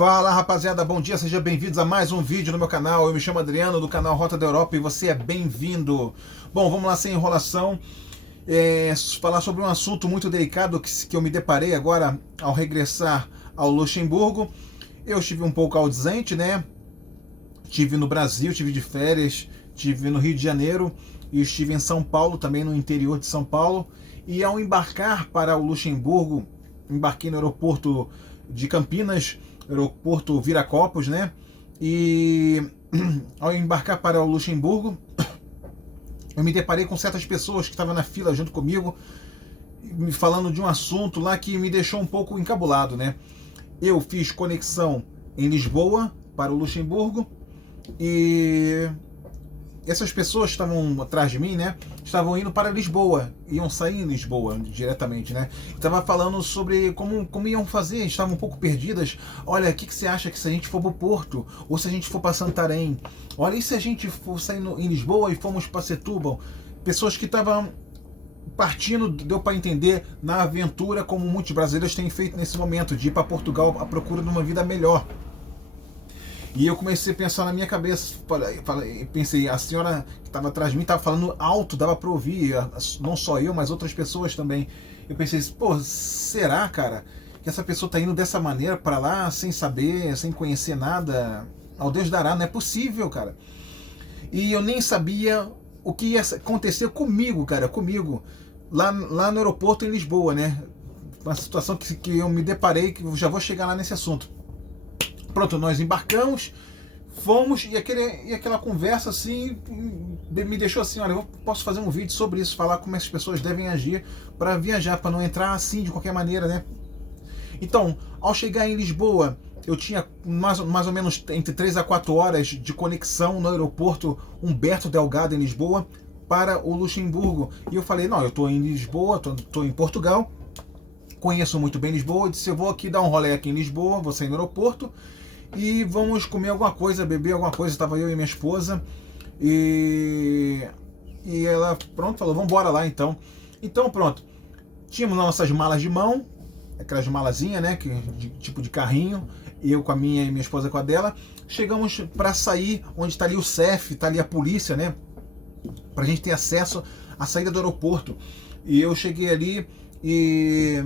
Fala rapaziada, bom dia, sejam bem-vindos a mais um vídeo no meu canal. Eu me chamo Adriano, do canal Rota da Europa, e você é bem-vindo. Bom, vamos lá sem enrolação, falar sobre um assunto muito delicado que eu me deparei agora ao regressar ao Luxemburgo. Eu estive um pouco ausente, né? Estive no Brasil, estive de férias, estive no Rio de Janeiro e estive em São Paulo, também no interior de São Paulo. E ao embarcar para o Luxemburgo, embarquei no aeroporto de Campinas, aeroporto Viracopos, né? E ao embarcar para o Luxemburgo, eu me deparei com certas pessoas que estavam na fila junto comigo, me falando de um assunto lá que me deixou um pouco encabulado, né? Eu fiz conexão em Lisboa para o Luxemburgo e essas pessoas que estavam atrás de mim, né, estavam indo para Lisboa, iam sair em Lisboa diretamente, né? Estava falando sobre como iam fazer, estavam um pouco perdidas. Olha, o que você acha que se a gente for para o Porto, ou se a gente for para Santarém? Olha, e se a gente for sair em Lisboa e formos para Setúbal? Pessoas que estavam partindo, deu para entender, na aventura, como muitos brasileiros têm feito nesse momento, de ir para Portugal à procura de uma vida melhor. E eu comecei a pensar na minha cabeça, pensei, a senhora que estava atrás de mim estava falando alto, dava para ouvir, não só eu, mas outras pessoas também. Eu pensei, pô, será, cara, que essa pessoa está indo dessa maneira para lá, sem saber, sem conhecer nada? Ao Deus dará, não é possível, cara. E eu nem sabia o que ia acontecer comigo, cara, lá no aeroporto em Lisboa, né? Uma situação que eu me deparei, que eu já vou chegar lá nesse assunto. Pronto, nós embarcamos, fomos, e aquela conversa assim me deixou assim, olha, eu posso fazer um vídeo sobre isso, falar como essas pessoas devem agir para viajar, para não entrar assim de qualquer maneira, né? Então, ao chegar em Lisboa, eu tinha mais ou menos entre 3 a 4 horas de conexão no aeroporto Humberto Delgado em Lisboa para o Luxemburgo. E eu falei, não, eu estou em Lisboa, estou em Portugal, conheço muito bem Lisboa, eu disse, eu vou aqui dar um rolê aqui em Lisboa, vou sair no aeroporto e vamos comer alguma coisa, beber alguma coisa. Estava eu e minha esposa e ela, pronto, falou, vamos embora lá então. Então pronto, tínhamos nossas malas de mão, aquelas malazinhas, né, tipo de carrinho, eu com a minha e minha esposa com a dela. Chegamos para sair, onde está ali o CEF, está ali a polícia, né, para a gente ter acesso à saída do aeroporto. E eu cheguei ali e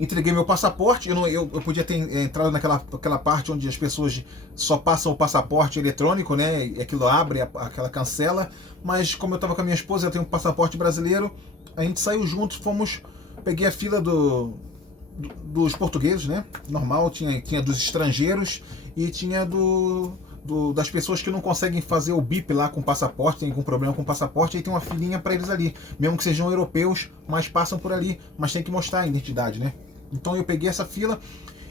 entreguei meu passaporte. Eu podia ter entrado naquela parte onde as pessoas só passam o passaporte eletrônico, né? E aquilo abre, aquela cancela. Mas como eu estava com a minha esposa, eu tenho um passaporte brasileiro, a gente saiu juntos, peguei a fila dos portugueses, né? Normal, tinha dos estrangeiros e tinha das pessoas que não conseguem fazer o bip lá com o passaporte, tem algum problema com o passaporte, aí tem uma filinha para eles ali, mesmo que sejam europeus, mas passam por ali, mas tem que mostrar a identidade, né? Então eu peguei essa fila,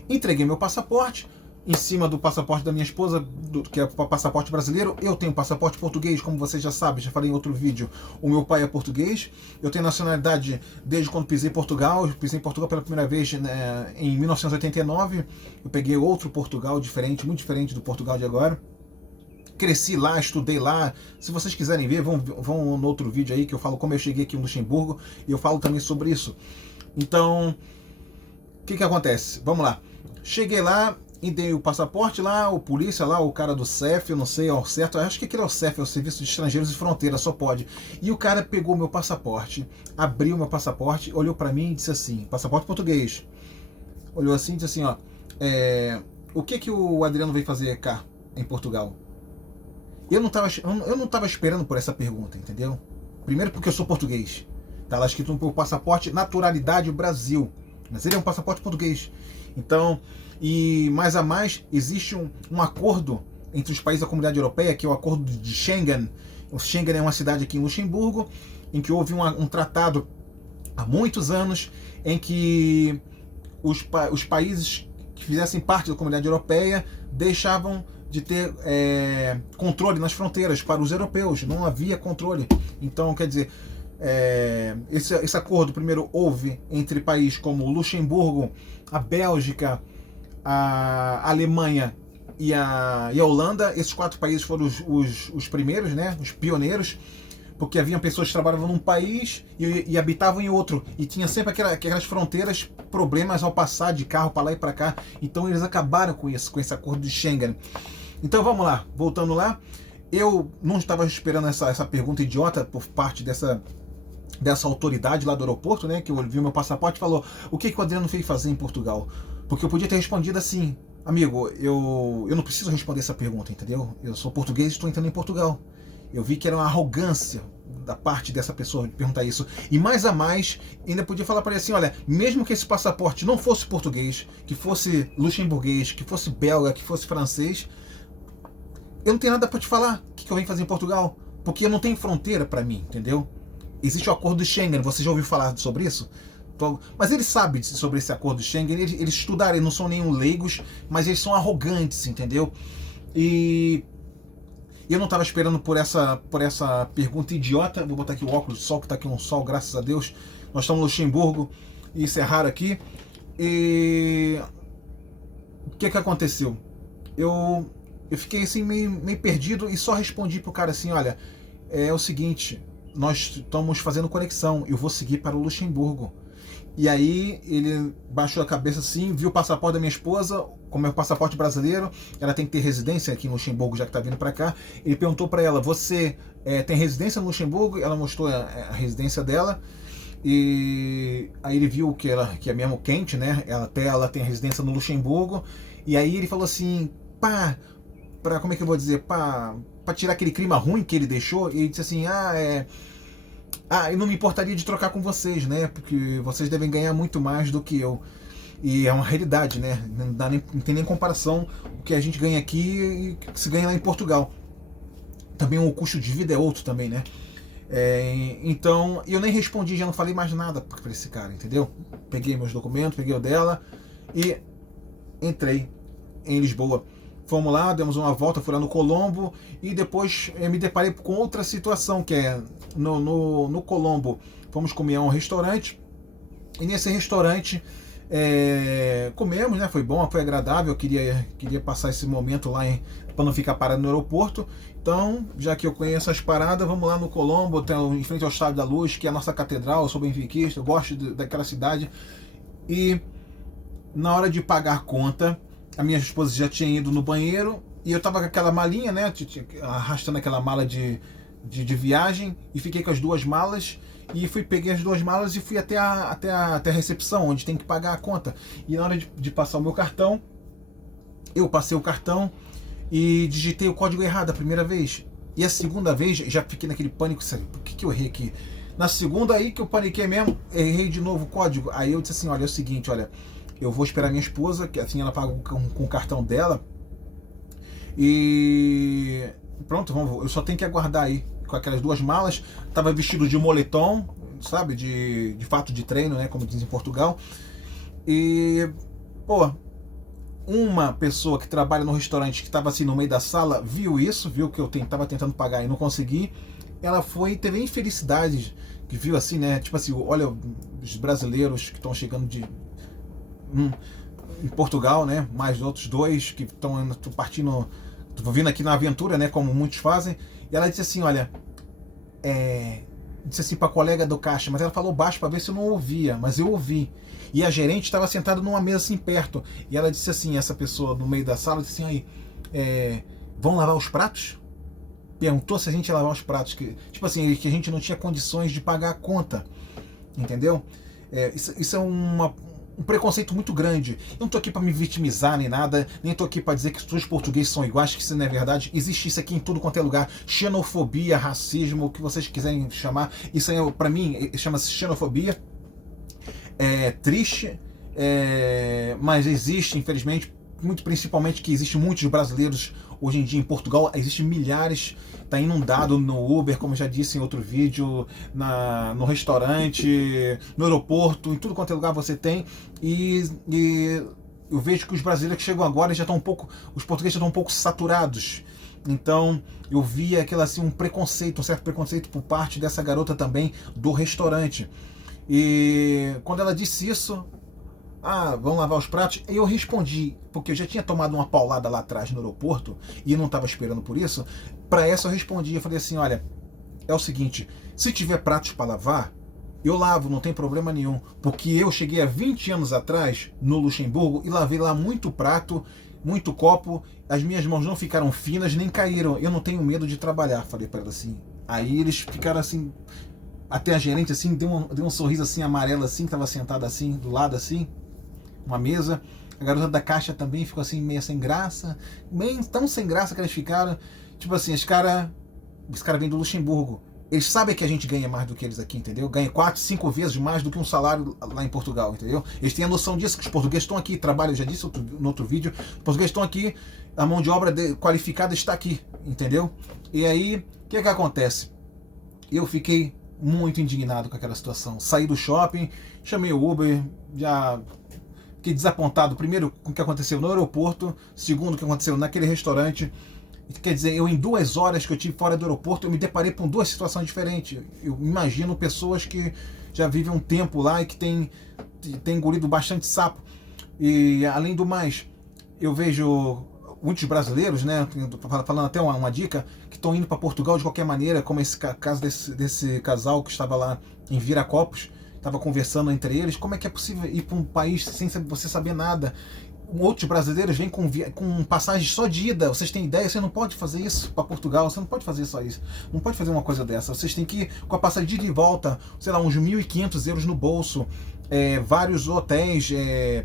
entreguei meu passaporte, em cima do passaporte da minha esposa, que é o passaporte brasileiro. Eu tenho passaporte português, como vocês já sabem, já falei em outro vídeo, o meu pai é português. Eu tenho nacionalidade desde quando pisei em Portugal. Eu pisei em Portugal pela primeira vez, né, em 1989. Eu peguei outro Portugal diferente, muito diferente do Portugal de agora. Cresci lá, estudei lá. Se vocês quiserem ver, vão no outro vídeo aí que eu falo como eu cheguei aqui no Luxemburgo, e eu falo também sobre isso. Então, o que acontece? Vamos lá. Cheguei lá e dei o passaporte lá, o polícia lá, o cara do CEF, eu não sei ao certo, acho que aquele é o CEF, é o Serviço de Estrangeiros e Fronteira, só pode. E o cara pegou meu passaporte, abriu meu passaporte, olhou pra mim e disse assim, passaporte português, olhou assim e disse assim, ó, o que o Adriano veio fazer cá, em Portugal? Eu não tava esperando por essa pergunta, entendeu? Primeiro porque eu sou português, tá lá escrito no meu passaporte, naturalidade Brasil, mas ele é um passaporte português. Então, e mais a mais, existe um acordo entre os países da Comunidade Europeia, que é o acordo de Schengen. O Schengen é uma cidade aqui em Luxemburgo, em que houve um tratado há muitos anos, em que os países que fizessem parte da Comunidade Europeia deixavam de ter controle nas fronteiras para os europeus. Não havia controle. Então, quer dizer, esse acordo primeiro houve entre países como o Luxemburgo, a Bélgica, a Alemanha e a Holanda. Esses 4 países foram os primeiros, né, os pioneiros, porque haviam pessoas que trabalhavam num país e habitavam em outro, e tinha sempre aquelas fronteiras, problemas ao passar de carro para lá e para cá. Então eles acabaram com isso, com esse acordo de Schengen. Então vamos lá, voltando lá, eu não estava esperando essa pergunta idiota por parte dessa autoridade lá do aeroporto, né, que viu meu passaporte e falou: o que o Adriano veio fazer em Portugal? Porque eu podia ter respondido assim: amigo, eu não preciso responder essa pergunta, entendeu? Eu sou português e estou entrando em Portugal. Eu vi que era uma arrogância da parte dessa pessoa de perguntar isso. E mais a mais, ainda podia falar para ele assim: olha, mesmo que esse passaporte não fosse português, que fosse luxemburguês, que fosse belga, que fosse francês, eu não tenho nada para te falar o que eu venho fazer em Portugal, porque não tem fronteira para mim, entendeu? Existe o acordo de Schengen, você já ouviu falar sobre isso? Mas eles sabem sobre esse acordo de Schengen, eles estudaram, eles não são nenhum leigos, mas eles são arrogantes, entendeu? E eu não estava esperando por essa pergunta idiota. Vou botar aqui o óculos de sol, que está aqui um sol, graças a Deus. Nós estamos no Luxemburgo, e isso é raro aqui. E o que aconteceu? Eu fiquei assim meio perdido e só respondi pro cara assim: olha, é o seguinte, nós estamos fazendo conexão, eu vou seguir para o Luxemburgo. E aí ele baixou a cabeça assim, viu o passaporte da minha esposa, como é o passaporte brasileiro, ela tem que ter residência aqui em Luxemburgo, já que está vindo para cá. Ele perguntou para ela: você tem residência no Luxemburgo? Ela mostrou a residência dela. E aí ele viu que é mesmo quente, né? Ela tem residência no Luxemburgo. E aí ele falou assim: como é que eu vou dizer? Para tirar aquele clima ruim que ele deixou, ele disse assim: eu não me importaria de trocar com vocês, né? Porque vocês devem ganhar muito mais do que eu. E é uma realidade, né? Não tem nem comparação o que a gente ganha aqui e o que se ganha lá em Portugal. Também o custo de vida é outro também, né? Então, eu nem respondi, já não falei mais nada para esse cara, entendeu? Peguei meus documentos, peguei o dela e entrei em Lisboa. Fomos lá, demos uma volta, fui lá no Colombo e depois me deparei com outra situação, que é no Colombo. Fomos comer a um restaurante e nesse restaurante comemos, né? Foi bom, foi agradável. Eu queria passar esse momento lá para não ficar parado no aeroporto. Então, já que eu conheço as paradas, vamos lá no Colombo, em frente ao Estádio da Luz, que é a nossa catedral. Eu sou benfiquista, eu gosto daquela cidade. E na hora de pagar a conta, a minha esposa já tinha ido no banheiro e eu tava com aquela malinha, né? Arrastando aquela mala de viagem, e fiquei com as duas malas. E peguei as duas malas e fui até a recepção, onde tem que pagar a conta. E na hora de passar o meu cartão, eu passei o cartão e digitei o código errado a primeira vez. E a segunda vez, já fiquei naquele pânico: por que eu errei aqui? Na segunda aí que eu paniquei mesmo, errei de novo o código. Aí eu disse assim: olha, é o seguinte, olha, eu vou esperar minha esposa, que assim ela paga com o cartão dela. E pronto, eu só tenho que aguardar aí. Com aquelas duas malas, tava vestido de moletom, sabe, de fato de treino, né, como diz em Portugal. E, uma pessoa que trabalha no restaurante, que estava assim no meio da sala, viu isso, viu que eu estava tentando pagar e não consegui. Ela teve a infelicidade, que viu assim, né, tipo assim: olha, os brasileiros que estão chegando em Portugal, né, mais outros dois que estão partindo, vindo aqui na aventura, né, como muitos fazem. E ela disse assim: olha, disse assim para a colega do caixa, mas ela falou baixo para ver se eu não ouvia, mas eu ouvi. E a gerente estava sentada numa mesa assim perto, e ela disse assim, essa pessoa no meio da sala disse assim: aí, vão lavar os pratos? Perguntou se a gente ia lavar os pratos, tipo assim, que a gente não tinha condições de pagar a conta, entendeu? Isso é um preconceito muito grande. Eu não tô aqui para me vitimizar nem nada, nem tô aqui para dizer que todos os portugueses são iguais, que isso não é verdade. Existe isso aqui em tudo quanto é lugar: xenofobia, racismo, o que vocês quiserem chamar. Isso aí, para mim, chama-se xenofobia. É triste, mas existe, infelizmente, muito principalmente que existem muitos brasileiros hoje em dia em Portugal. Existem milhares, está inundado no Uber, como já disse em outro vídeo, no restaurante, no aeroporto, em tudo quanto é lugar você tem. E eu vejo que os brasileiros que chegam agora já estão os portugueses já estão um pouco saturados. Então eu vi aquele assim, um certo preconceito por parte dessa garota também do restaurante. E quando ela disse isso: vamos lavar os pratos, eu respondi, porque eu já tinha tomado uma paulada lá atrás no aeroporto e não estava esperando por isso. Para essa eu respondi, eu falei assim: olha, é o seguinte: se tiver pratos para lavar, eu lavo, não tem problema nenhum. Porque eu cheguei há 20 anos atrás no Luxemburgo e lavei lá muito prato, muito copo. As minhas mãos não ficaram finas nem caíram. Eu não tenho medo de trabalhar, falei para ela assim. Aí eles ficaram assim, até a gerente assim, deu um sorriso assim amarelo assim, que estava sentada assim, do lado assim, uma mesa. A garota da caixa também ficou assim, meio sem graça. Meio tão sem graça que eles ficaram. Tipo assim, esse cara vem do Luxemburgo. Eles sabem que a gente ganha mais do que eles aqui, entendeu? Ganha 4, 5 vezes mais do que um salário lá em Portugal, entendeu? Eles têm a noção disso, que os portugueses estão aqui, trabalham, eu já disse no outro vídeo, os portugueses estão aqui, a mão de obra qualificada está aqui, entendeu? E aí, o que acontece? Eu fiquei muito indignado com aquela situação. Saí do shopping, chamei o Uber, já fiquei desapontado, primeiro, com o que aconteceu no aeroporto, segundo, o que aconteceu naquele restaurante. Quer dizer, eu em 2 horas que eu tive fora do aeroporto, eu me deparei com 2 situações diferentes. Eu imagino pessoas que já vivem um tempo lá e que têm engolido bastante sapo. E além do mais, eu vejo muitos brasileiros, né, falando até uma dica, que estão indo para Portugal de qualquer maneira, como esse caso desse casal que estava lá em Viracopos, estava conversando entre eles. Como é que é possível ir para um país sem você saber nada? Outros brasileiros vêm com passagem só de ida. Vocês têm ideia? Você não pode fazer isso para Portugal. Você não pode fazer só isso. Não pode fazer uma coisa dessa. Vocês têm que ir com a passagem de ida e volta, sei lá, uns 1.500 euros no bolso. Vários hotéis,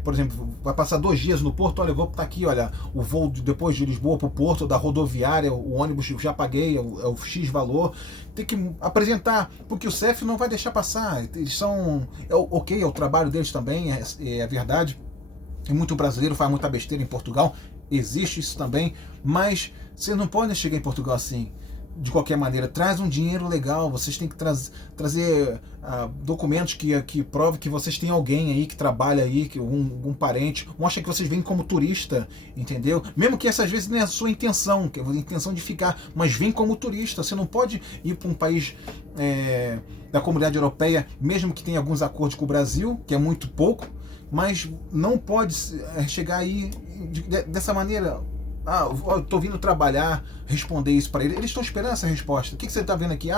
por exemplo, vai passar 2 dias no Porto. Olha, eu vou estar aqui, olha, o voo depois de Lisboa para o Porto, da rodoviária, o ônibus já paguei, é o X valor. Tem que apresentar, porque o CEF não vai deixar passar. Eles são, ok, é o trabalho deles também, é verdade. E muito brasileiro faz muita besteira em Portugal, existe isso também, mas vocês não podem chegar em Portugal assim, de qualquer maneira. Traz um dinheiro legal, vocês têm que trazer documentos que provem que vocês têm alguém aí que trabalha aí, que algum parente, mostra que vocês vêm como turista, entendeu? Mesmo que essas vezes não é a sua intenção, que é a intenção de ficar, mas vem como turista. Você não pode ir para um país da comunidade europeia, mesmo que tenha alguns acordos com o Brasil, que é muito pouco, mas não pode chegar aí dessa maneira. Eu tô vindo trabalhar, responder isso para ele. Eles estão esperando essa resposta. O que você tá vendo aqui?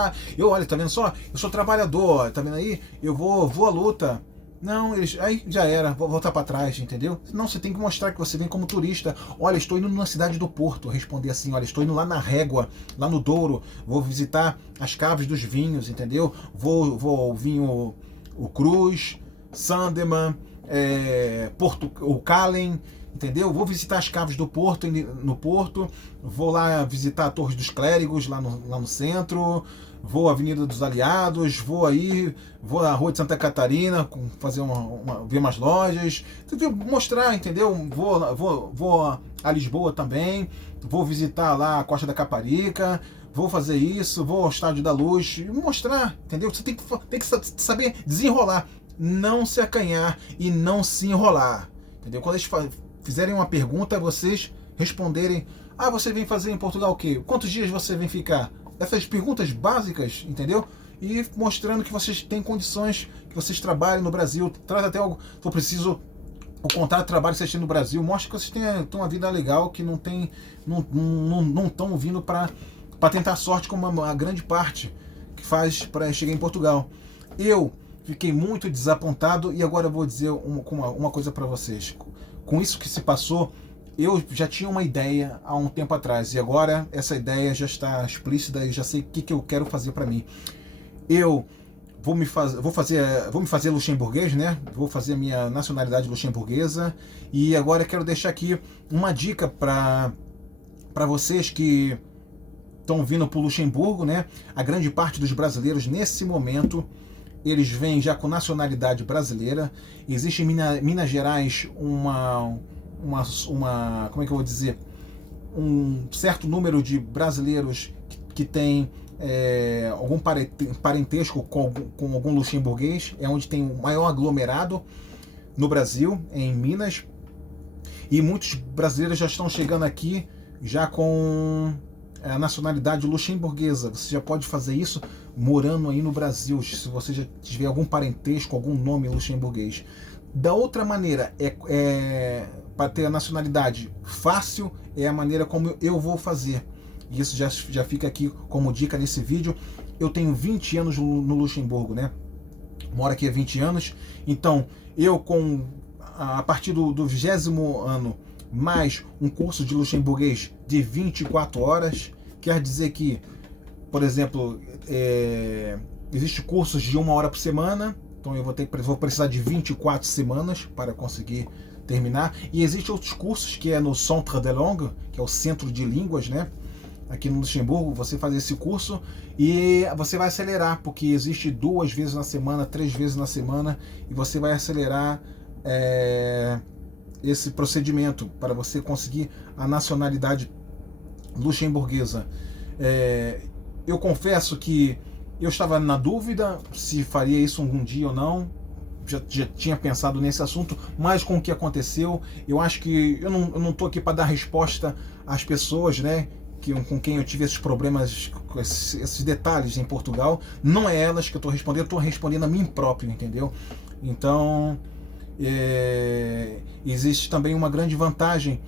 Olha, tá vendo só? Eu sou trabalhador, tá vendo aí? Eu vou à luta. Não, aí já era, vou voltar para trás, entendeu? Não, você tem que mostrar que você vem como turista. Olha, estou indo na cidade do Porto, responder assim, olha, estou indo lá na Régua, lá no Douro, vou visitar as caves dos vinhos, entendeu? Vou ao vinho, o Cruz, Sandeman, o Calen, entendeu? Vou visitar as caves do Porto, no Porto, vou lá visitar a Torre dos Clérigos, lá no centro, vou à Avenida dos Aliados, vou à Rua de Santa Catarina, fazer ver umas lojas, entendeu? Mostrar, entendeu? Vou a Lisboa também, vou visitar lá a Costa da Caparica, vou fazer isso, vou ao Estádio da Luz, mostrar, entendeu? Você tem que saber desenrolar, não se acanhar e não se enrolar, entendeu? Quando eles fizerem uma pergunta, vocês responderem: você vem fazer em Portugal o quê? Quantos dias você vem ficar? Essas perguntas básicas, entendeu? E mostrando que vocês têm condições, que vocês trabalham no Brasil. Traz até algo, se for preciso, o contrato de trabalho que vocês têm no Brasil. Mostra que vocês têm uma vida legal, que não estão vindo para tentar sorte, como a grande parte que faz para chegar em Portugal. Eu fiquei muito desapontado e agora eu vou dizer uma coisa para vocês. Com isso que se passou, eu já tinha uma ideia há um tempo atrás e agora essa ideia já está explícita e já sei o que eu quero fazer para mim. Eu vou me fazer luxemburguês, né? Vou fazer a minha nacionalidade luxemburguesa e agora quero deixar aqui uma dica para vocês que estão vindo para o Luxemburgo, né? A grande parte dos brasileiros nesse momento eles vêm já com nacionalidade brasileira. Existe em Minas Gerais como é que eu vou dizer, um certo número de brasileiros que tem algum parentesco com algum luxemburguês. É onde tem o maior aglomerado no Brasil, em Minas, e muitos brasileiros já estão chegando aqui já com a nacionalidade luxemburguesa. Você já pode fazer isso morando aí no Brasil, se você já tiver algum parentesco, algum nome luxemburguês. Da outra maneira, para ter a nacionalidade fácil, é a maneira como eu vou fazer. E isso já fica aqui como dica nesse vídeo. eu tenho 20 anos no Luxemburgo, né? Moro aqui há 20 anos, então eu a partir do 20º ano, mais um curso de luxemburguês de 24 horas, quer dizer que, por exemplo, existem cursos de 1 hora por semana, então eu vou precisar de 24 semanas para conseguir terminar. E existem outros cursos que é no Centre de Langue, que é o Centro de Línguas, né? Aqui no Luxemburgo, você faz esse curso e você vai acelerar, porque existe 2 vezes na semana, 3 vezes na semana, e você vai acelerar esse procedimento para você conseguir a nacionalidade luxemburguesa. Eu confesso que eu estava na dúvida se faria isso algum dia ou não. Já tinha pensado nesse assunto, mas com o que aconteceu, eu acho que eu não estou aqui para dar resposta às pessoas, né, com quem eu tive esses problemas, esses detalhes em Portugal. Não é elas que eu estou respondendo a mim próprio, entendeu? Então, existe também uma grande vantagem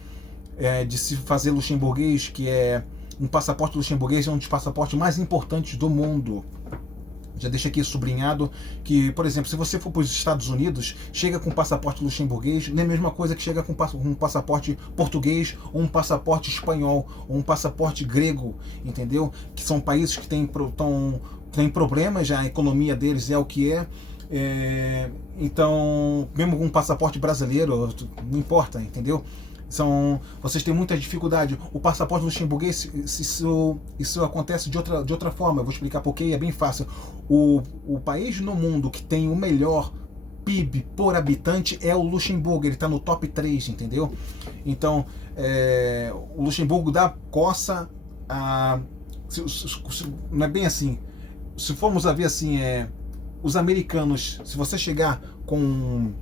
de se fazer luxemburguês, que é um passaporte luxemburguês, é um dos passaportes mais importantes do mundo. Já deixa aqui sublinhado que, por exemplo, se você for para os Estados Unidos, chega com passaporte luxemburguês, não é a mesma coisa que chega com um passaporte português, ou um passaporte espanhol, ou um passaporte grego, entendeu? Que são países que têm problemas, já a economia deles é o que é. Então, mesmo com um passaporte brasileiro, não importa, entendeu? Vocês têm muita dificuldade. O passaporte luxemburguês, isso acontece de outra forma. Eu vou explicar porque é bem fácil. O país no mundo que tem o melhor PIB por habitante é o Luxemburgo. Ele está no top 3, entendeu? Então, o Luxemburgo dá coça a... Não é bem assim. Se formos a ver assim, os americanos, se você chegar com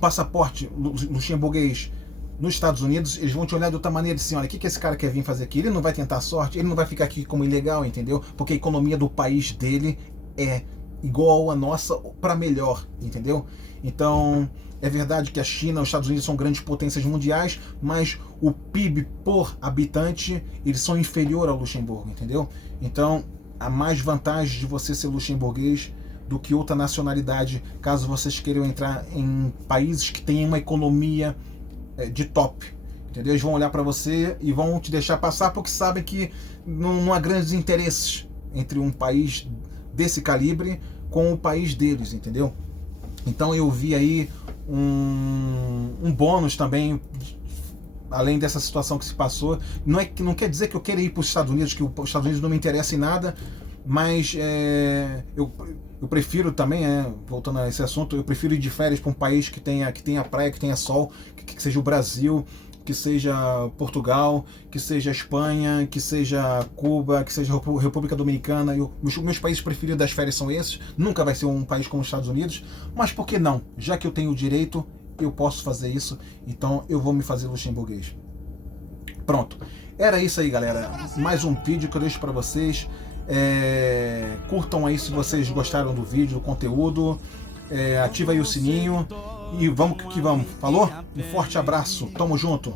passaporte luxemburguês nos Estados Unidos, eles vão te olhar de outra maneira, assim, olha, o que esse cara quer vir fazer aqui? Ele não vai tentar sorte, ele não vai ficar aqui como ilegal, entendeu? Porque a economia do país dele é igual a nossa para melhor, entendeu? Então, é verdade que a China e os Estados Unidos são grandes potências mundiais, mas o PIB por habitante, eles são inferior ao Luxemburgo, entendeu? Então, há mais vantagem de você ser luxemburguês do que outra nacionalidade, caso vocês queiram entrar em países que têm uma economia de top, entendeu? Eles vão olhar para você e vão te deixar passar porque sabem que não há grandes interesses entre um país desse calibre com o país deles, entendeu? Então eu vi aí um bônus também, além dessa situação que se passou. Não quer dizer que eu queira ir para os Estados Unidos, que os Estados Unidos não me interessa em nada, mas eu prefiro também, voltando a esse assunto, eu prefiro ir de férias para um país que tenha praia, que tenha sol, que seja o Brasil, que seja Portugal, que seja Espanha, que seja Cuba, que seja República Dominicana. Meus países preferidos das férias são esses. Nunca vai ser um país como os Estados Unidos, mas por que não? Já que eu tenho o direito, eu posso fazer isso, então eu vou me fazer luxemburguês. Pronto, era isso aí, galera. Mais um vídeo que eu deixo para vocês. Curtam aí se vocês gostaram do vídeo, do conteúdo. Ativa aí o sininho e vamos que vamos. Falou? Um forte abraço, tamo junto.